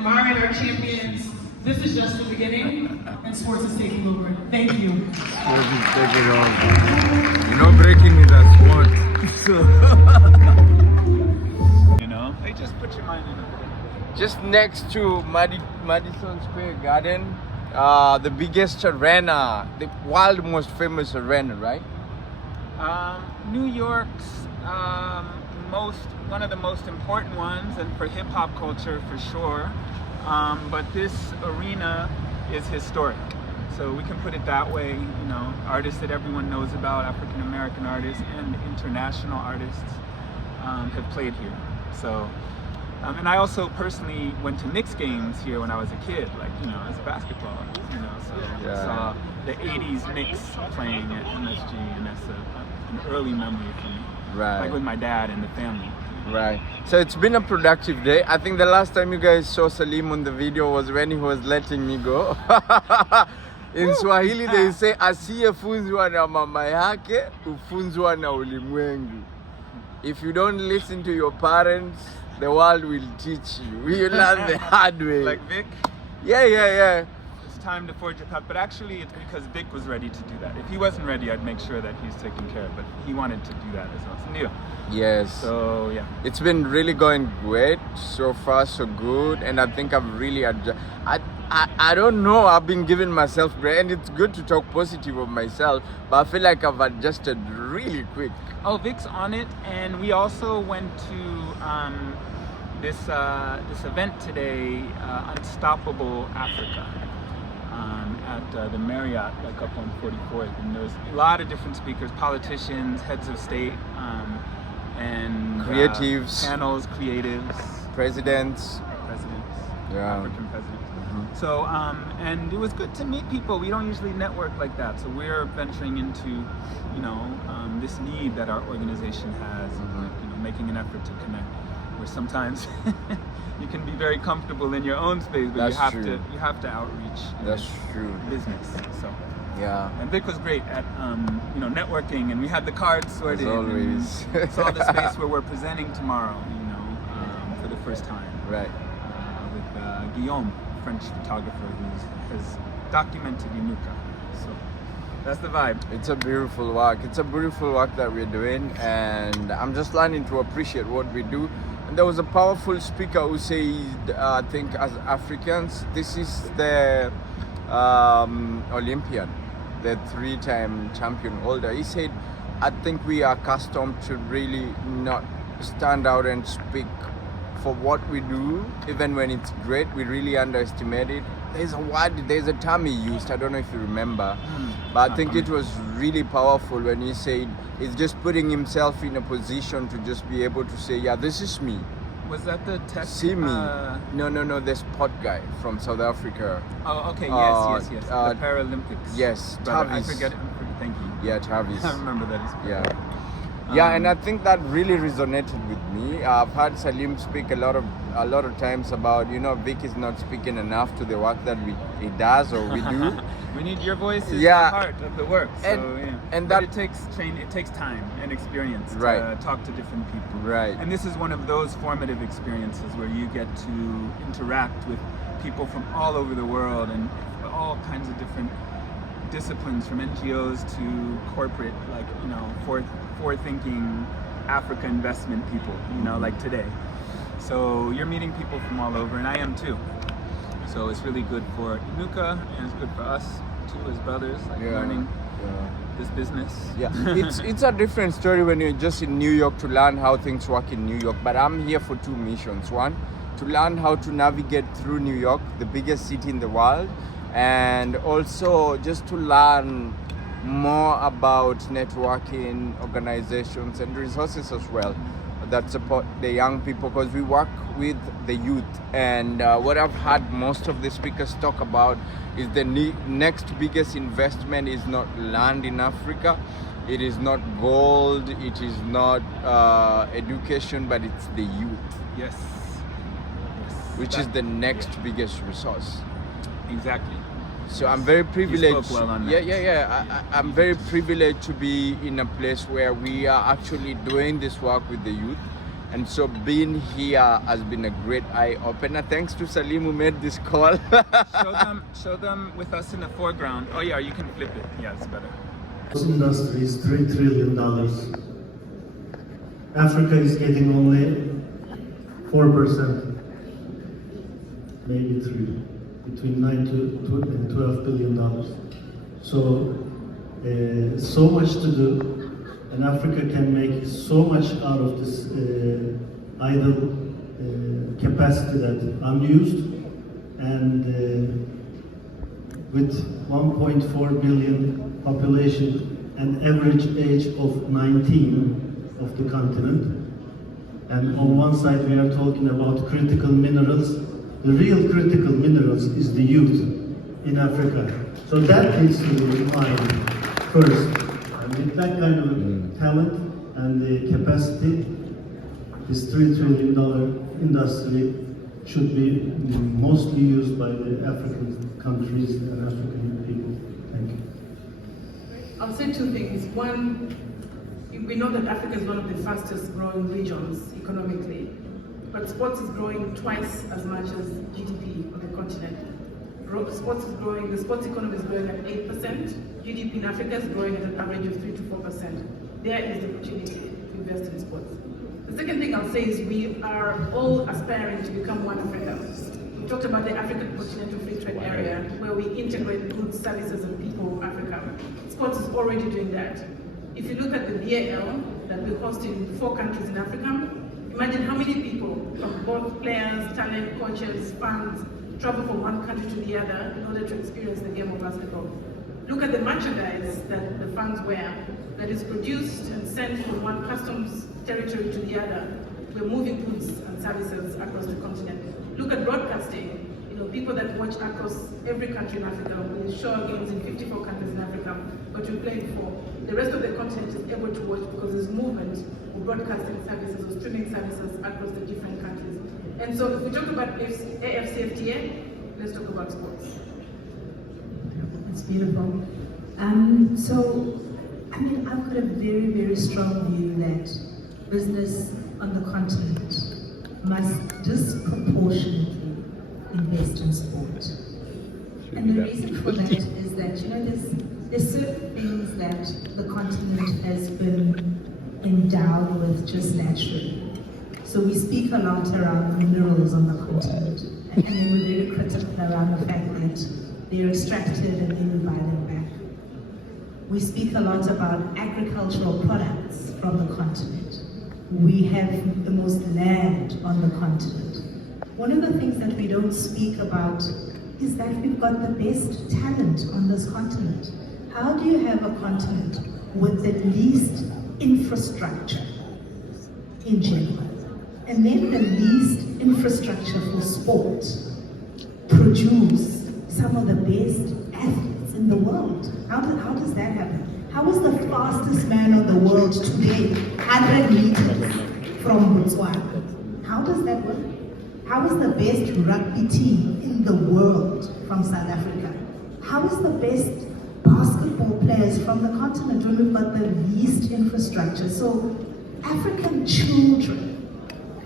admiring our champions. This is just the beginning, and sports is taking over. Thank you. Take it on. You know, breaking is a sport. So, You know, they just put your mind in it. just next to Madison Square Garden, the biggest arena, the world most famous arena, right? New York's one of the most important ones, and for hip hop culture for sure. But this arena is historic, so we can put it that way. You know, artists that everyone knows about, African American artists and international artists, have played here. So, and I also personally went to Knicks games here when I was a kid, like, you know, as a basketball, you know, so I saw the 80s Knicks playing at MSG, and that's an early memory for me. Right. Like with my dad and the family. Right. So it's been a productive day. I think the last time you guys saw Salim on the video was when he was letting me go. In Swahili they say asiyefunzwa na mama yake hufunzwa na ulimwengu. If you don't listen to your parents, the world will teach you. You learn the hard way. Like Vic? Yeah. It's time to forge a path. But actually, it's because Vic was ready to do that. If he wasn't ready, I'd make sure that he's taken care of. But he wanted to do that as well. So, Neil. Yes. So, yeah. It's been really going great. So far, so good. And I think I've really I don't know. I've been giving myself break. And it's good to talk positive of myself. But I feel like I've adjusted really quick. Oh, Vic's on it. And we also went to this event today, Unstoppable Africa. At the Marriott, like up on 44th, and there's a lot of different speakers, politicians, heads of state, and creatives, panels, creatives, presidents, African presidents. So, and it was good to meet people. We don't usually network like that, so we're venturing into, you know, this need that our organization has, you know, making an effort to connect. Where sometimes you can be very comfortable in your own space, but you have to outreach. That's true. Business. So yeah. And Vic was great at you know, networking, and we had the cards sorted. As always. Saw the space where we're presenting tomorrow. You know, for the first time. Right. With Guillaume, French photographer who has documented Inuka. So that's the vibe. It's a beautiful work. It's a beautiful work that we're doing, and I'm just learning to appreciate what we do. And there was a powerful speaker who said, I think as Africans, this is the Olympian, the 3-time champion holder. He said, I think we are accustomed to really not stand out and speak for what we do, even when it's great. We really underestimate it. There's a term he used, I don't know if you remember, but I think it was really powerful when he said he's just putting himself in a position to just be able to say, yeah, this is me. Was that the tech? See me. No, the sport guy from South Africa. Oh, okay, yes. The Paralympics. Yes, Brother, Travis. I forget it. Thank you. Yeah, Travis. I remember that. Yeah, and I think that really resonated with me. I've heard Salim speak a lot of times about, you know, Vic is not speaking enough to the work that he does or we do. We need your voice is the heart of the work. So, and but that it takes time and experience right. to talk to different people. Right. And this is one of those formative experiences where you get to interact with people from all over the world and all kinds of different disciplines, from NGOs to corporate, like, you know, forward-thinking Africa investment people, you know, like today. So you're meeting people from all over, and I am too. So it's really good for Inuka, and it's good for us too as brothers, like learning this business. Yeah, it's a different story when you're just in New York to learn how things work in New York. But I'm here for 2 missions. One, to learn how to navigate through New York, the biggest city in the world, and also just to learn more about networking, organizations, and resources as well that support the young people, because we work with the youth. And what I've heard most of the speakers talk about is the next biggest investment is not land in Africa, it is not gold, it is not education, but it's the youth. Yes. Which is the next biggest resource. Exactly. So I'm very privileged. You spoke well on that. I'm very privileged to be in a place where we are actually doing this work with the youth. And so being here has been a great eye-opener. Thanks to Salim who made this call. Show them with us in the foreground. Oh yeah, you can flip it. Yeah, it's better. This industry is $3 trillion. Africa is getting only 4%, maybe 3, between 9 to and $12 billion. So, so much to do. And Africa can make so much out of this idle capacity that unused, and with 1.4 billion population and average age of 19 of the continent. And on one side we are talking about critical minerals. The real critical minerals is the youth in Africa. So that needs to be in mind first. With that kind of talent and the capacity, this $3 trillion industry should be mostly used by the African countries and African people. Thank you. I'll say two things. One, we know that Africa is one of the fastest growing regions economically, but sports is growing twice as much as GDP of the continent. Sports is growing, the sports economy is growing at 8%. GDP in Africa is growing at an average of 3 to 4%. There is the opportunity to invest in sports. The second thing I'll say is we are all aspiring to become one Africa. We talked about the African Continental Free Trade Area, where we integrate goods, services, and people of Africa. Sports is already doing that. If you look at the BAL that we host in 4 countries in Africa, imagine how many people from both players, talent, coaches, fans, travel from one country to the other in order to experience the game of basketball. Look at the merchandise that the fans wear that is produced and sent from one customs territory to the other. We're moving goods and services across the continent. Look at broadcasting. People that watch across every country in Africa. We show our games in 54 countries in Africa, but we play it for. The rest of the continent is able to watch because there's movement of broadcasting services or streaming services across the different countries. And so if we talk about AFCFTA, let's talk about sports. That's beautiful. I've got a very, very strong view that business on the continent must disproportionately invest in sport. And the reason for that is that, there's certain things that the continent has been endowed with just naturally. So we speak a lot around minerals on the continent, and then we're very critical around the fact that they're extracted and then we buy them back. We speak a lot about agricultural products from the continent. We have the most land on the continent. One of the things that we don't speak about is that we've got the best talent on this continent. How do you have a continent with the least infrastructure in general, and then the least infrastructure for sport, produce some of the best athletes in the world? How does that happen? How is the fastest man on the world today 100 meters from Botswana? How does that work? How is the best rugby team in the world from South Africa? How is the best basketball players from the continent when we've got the least infrastructure? So African children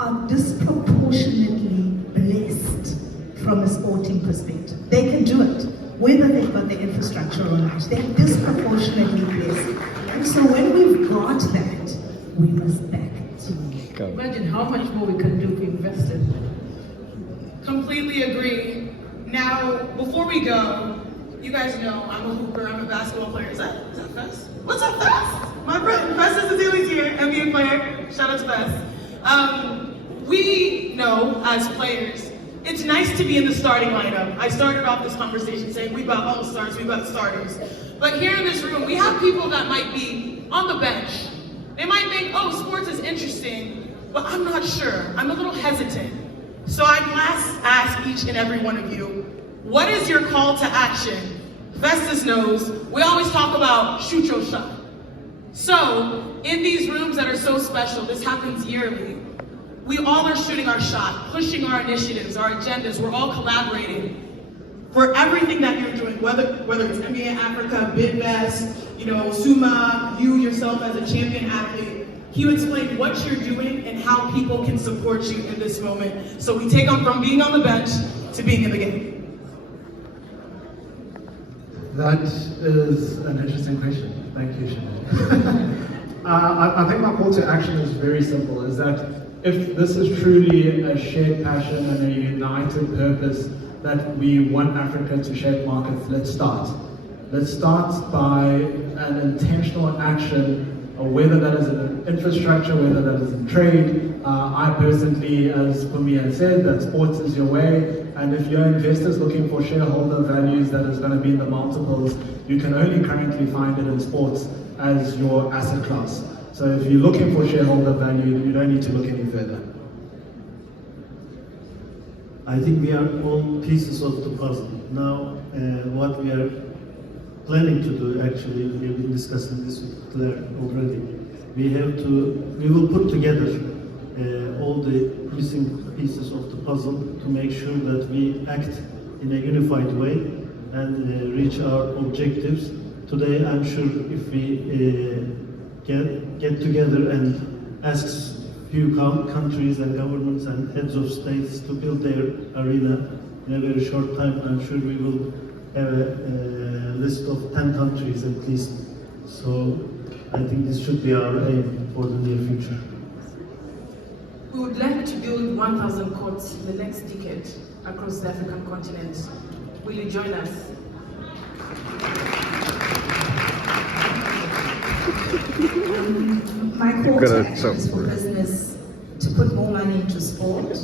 are disproportionately blessed from a sporting perspective. They can do it, whether they've got the infrastructure or not. They're disproportionately blessed. And so when we've got that, we must back it. Imagine how much more we can do if we invested. Completely agree. Now, before we go, you guys know I'm a hooper, I'm a basketball player. Is that Fess? What's up, Fess? My friend, Fess is the here, NBA player. Shout out to Fess. We know as players, it's nice to be in the starting lineup. I started off this conversation saying we got all-stars, we got starters. But here in this room, we have people that might be on the bench. They might think, oh, sports is interesting, but I'm not sure. I'm a little hesitant. So I'd ask each and every one of you, what is your call to action? Festus knows, we always talk about shoot your shot. So in these rooms that are so special, this happens yearly, we all are shooting our shot, pushing our initiatives, our agendas, we're all collaborating for everything that you're doing, whether it's NBA Africa, Bidvest, Suma, you yourself as a champion athlete. He will explain what you're doing and how people can support you in this moment. So we take them from being on the bench to being in the game. That is an interesting question. Thank you, Sinead. I think my call to action is very simple, is that if this is truly a shared passion and a united purpose that we want Africa to shape markets, let's start. Let's start by an intentional action, whether that is in infrastructure, whether that is in trade. I personally, as Pumi had said, that sports is your way. And if you're investors looking for shareholder values that is going to be in the multiples, you can only currently find it in sports as your asset class. So if you're looking for shareholder value, you don't need to look any further. I think we are all pieces of the puzzle. Now, what we are planning to do, actually, we've been discussing this with Claire already. We will put together all the missing pieces of the puzzle to make sure that we act in a unified way and reach our objectives. Today, I'm sure if we get together and ask few countries and governments and heads of states to build their arena in a very short time, I'm sure we will have a list of 10 countries at least. So I think this should be our aim for the near future. We would like to build 1,000 courts in the next decade across the African continent. Will you join us? My call to action is for business to put more money into sport,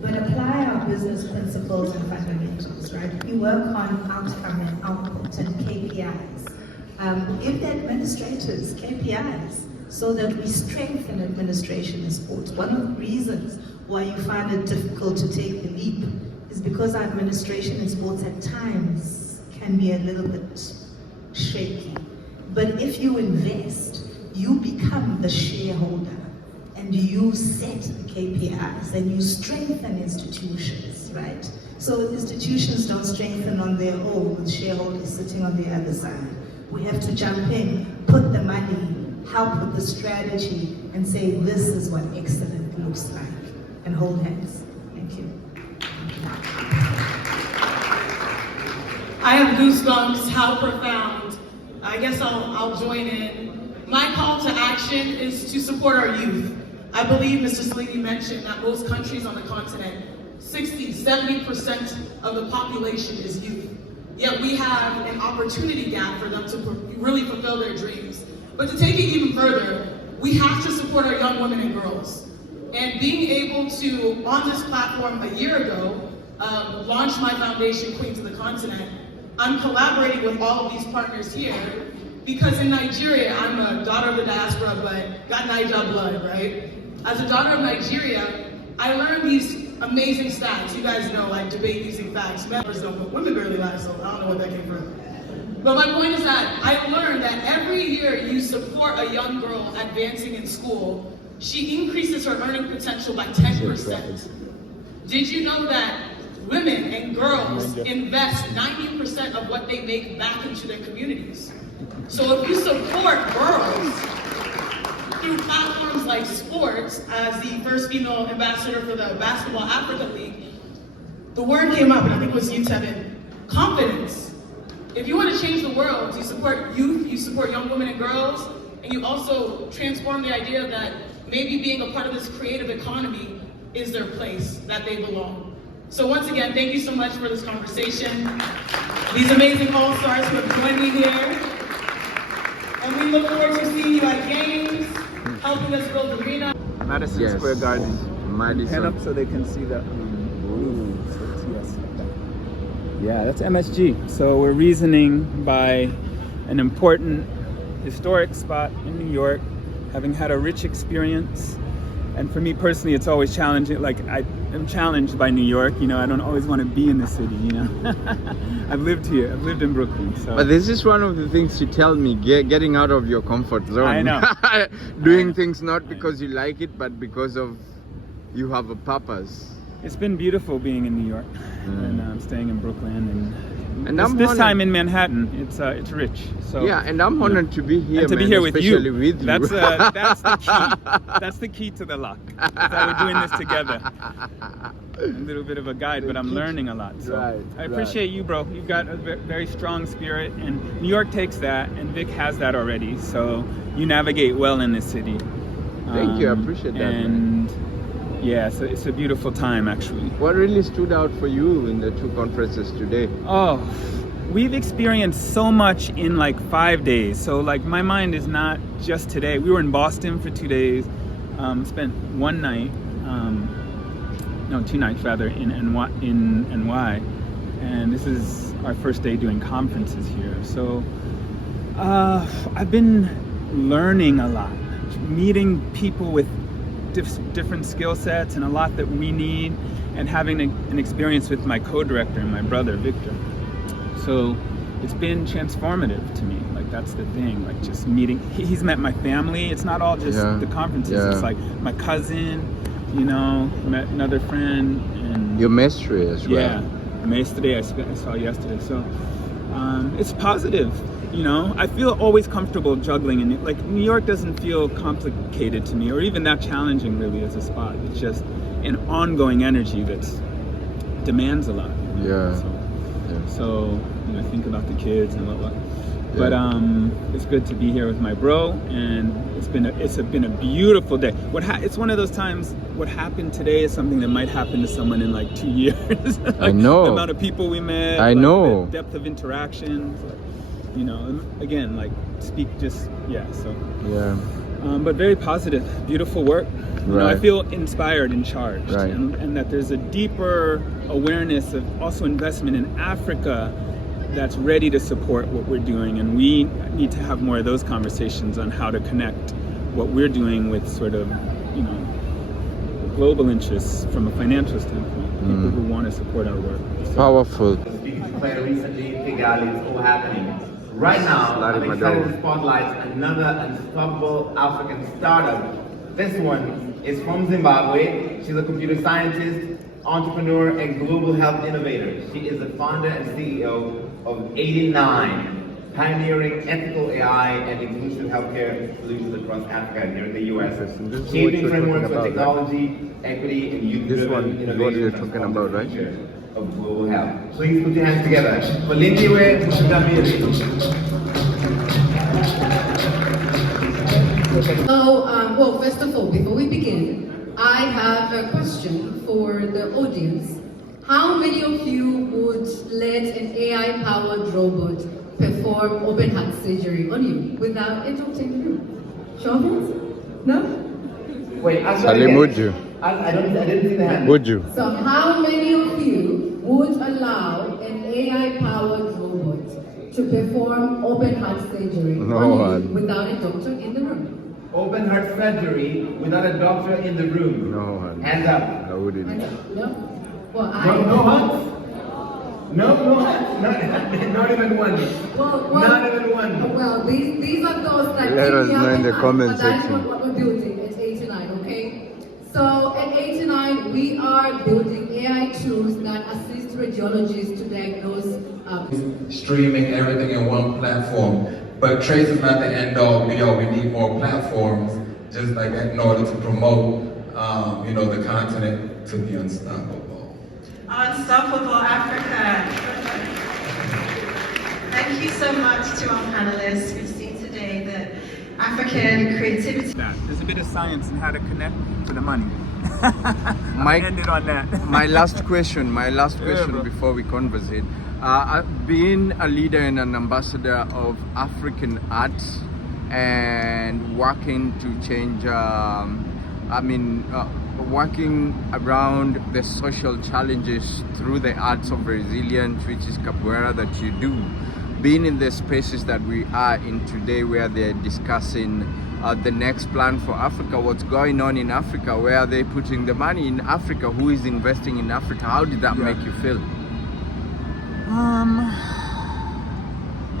but apply our business principles and fundamentals, right? We work on outcome and output and KPIs. Give the administrators KPIs so that we strengthen administration in sports. One of the reasons why you find it difficult to take the leap is because our administration in sports at times can be a little bit shaky. But if you invest, you become the shareholder and you set the KPIs and you strengthen institutions, right? So institutions don't strengthen on their own with shareholders sitting on the other side. We have to jump in, put the money, help with the strategy, and say this is what excellent looks like, and hold hands. Thank you. I have goosebumps, how profound. I guess I'll join in. My call to action is to support our youth. I believe Mr. Salini mentioned that most countries on the continent, 60, 70% of the population is youth. Yet we have an opportunity gap for them to really fulfill their dreams. But to take it even further, we have to support our young women and girls. And being able to, on this platform a year ago, launch my foundation, Queens of the Continent, I'm collaborating with all of these partners here because in Nigeria, I'm a daughter of the diaspora, but got Naija blood, right? As a daughter of Nigeria, I learned these amazing stats. You guys know, like debate using facts. Men don't, but women barely lie, so I don't know where that came from. But my point is that I learned that every year you support a young girl advancing in school, she increases her earning potential by 10%. Did you know that women and girls invest 90% of what they make back into their communities? So if you support girls through platforms like sports, as the first female ambassador for the Basketball Africa League, the word came up, and I think it was you, Tevin, confidence. If you want to change the world, you support youth, you support young women and girls, and you also transform the idea that maybe being a part of this creative economy is their place, that they belong. So once again, thank you so much for this conversation. These amazing all-stars who have joined me here. And we look forward to seeing you at games, helping us build the arena. Madison Square Garden. Madison. Head up so they can see the yeah, that's MSG. So we're reasoning by an important historic spot in New York, having had a rich experience. And for me personally, it's always challenging. Like, I am challenged by New York. You know, I don't always want to be in the city, you know. I've lived here. I've lived in Brooklyn. So. But this is one of the things you tell me, getting out of your comfort zone. I know. Doing things not because you like it, but because of you have a purpose. It's been beautiful being in New York, and staying in Brooklyn, and this time in Manhattan. It's rich. So yeah, and I'm honored to be here, and to be man, here with especially you. with you. That's the key. That's the key to the luck. Is that we're doing this together. A little bit of a guide, but I'm learning a lot. So Right, I appreciate you, bro. You've got a very strong spirit, and New York takes that, and Vic has that already. So you navigate well in this city. Thank you, I appreciate that, man. And yeah, so it's a beautiful time, actually. What really stood out for you in the two conferences today? Oh, we've experienced so much in like 5 days. So like my mind is not just today. We were in Boston for 2 days, spent one night, no, 2 nights rather, in NY. And this is our first day doing conferences here. So I've been learning a lot, meeting people with different skill sets and a lot that we need, and having an experience with my co-director and my brother Victor. So it's been transformative to me. Like that's the thing, like just meeting, he's met my family. It's not all just the conferences. It's like my cousin, you know, met another friend, and Your mastery as well. yeah, Maestri I saw yesterday. So it's positive. You know, I feel always comfortable juggling, and like New York doesn't feel complicated to me, or even that challenging really as a spot. It's just an ongoing energy that demands a lot. Yeah. So you know, think about the kids and what. But it's good to be here with my bro, and it's been a beautiful day. It's one of those times. What happened today is something that might happen to someone in like 2 years. Like, I know. the amount of people we met. I know. The depth of interactions. You know, again, like So but very positive, beautiful work. You know, I feel inspired and charged, and that there's a deeper awareness of also investment in Africa that's ready to support what we're doing, and we need to have more of those conversations on how to connect what we're doing with sort of, you know, global interests from a financial standpoint, people who want to support our work. So. Powerful. Speaking to Claire recently in Kigali, it's all happening. Right now, I'm excited to spotlight another unstoppable African startup. This one is from Zimbabwe. She's a computer scientist, entrepreneur, and global health innovator. She is the founder and CEO of 89, pioneering ethical AI and inclusive healthcare solutions across Africa and here in the US. Shaping frameworks for technology, equity, and youth-driven innovation. What you're talking about, right? Of global health. Please put your hands together for Lindiwe Mudamiri. So, well, first of all, before we begin, I have a question for the audience. How many of you would let an AI-powered robot perform open heart surgery on you without a doctor in the room? Show of hands? No? Wait, Salim, would you? I didn't see the hand. Would you? So how many of you would allow an AI-powered robot to perform open heart surgery on you without a doctor in the room? Open heart surgery without a doctor in the room. No, man. Hands up. I wouldn't. No? Well, No hands? No hands? Not even one. Not even one. Well, these are those that Let us know in the comment but that's section. what we're building at 89, okay? So at 89, we are building AI tools that assist radiologists to diagnose. Streaming everything in one platform. But Trace is not the end all be all. We need more platforms, just like that, in order to promote, the continent to be unstoppable. Unstoppable Africa. Thank you so much to our panelists. We've seen today that African creativity. There's a bit of science in how to connect to the money. Mike, I'll end it on that. my last question bro. before we conversate. Being a leader and an ambassador of African art and working to change, working around the social challenges through the arts of resilience, which is capoeira that you do. Being in the spaces that we are in today, where they're discussing the next plan for Africa, what's going on in Africa, where are they putting the money in Africa, who is investing in Africa, how did that make you feel?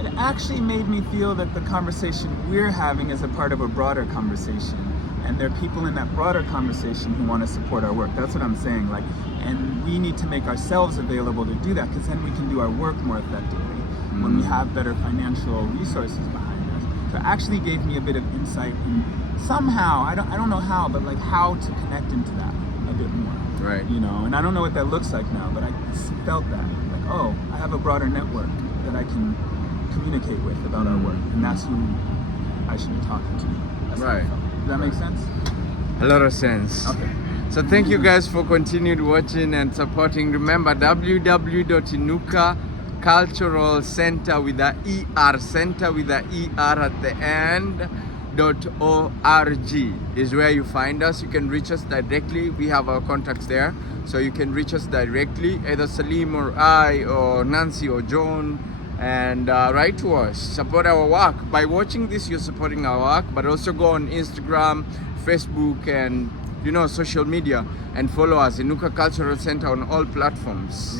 It actually made me feel that the conversation we're having is a part of a broader conversation. And there are people in that broader conversation who want to support our work. That's what I'm saying. Like, and we need to make ourselves available to do that, because then we can do our work more effectively when we have better financial resources behind us. So it actually gave me a bit of insight in somehow, I don't know how, but like how to connect into that a bit more. Right. You know, and I don't know what that looks like now, but I felt that. Like, oh, I have a broader network that I can communicate with about our work, and that's who I should be talking to. That's how I Right. felt. Does that make sense? A lot of sense. Okay. So thank you guys for continued watching and supporting. Remember, www.inuka Cultural Center with the ER, center with the ER at the end, .org is where you find us. You can reach us directly. We have our contacts there. So you can reach us directly, either Salim or I or Nancy or John, and write to us. Support our work. By watching this, you're supporting our work, but also go on Instagram, Facebook, and social media, and follow us, Inuka Cultural Center, on all platforms.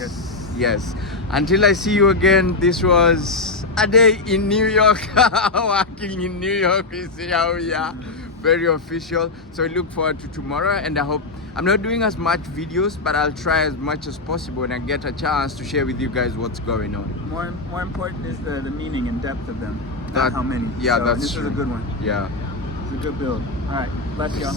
Yes. Until I see you again, this was a day in New York. Working in New York, you see how we are. Very official. So I look forward to tomorrow, and I hope I'm not doing as much videos, but I'll try as much as possible and I get a chance to share with you guys what's going on. More important is the meaning and depth of them, not how many. Yeah, so that's this true. is a good one. Yeah. It's a good build. All right, bless y'all.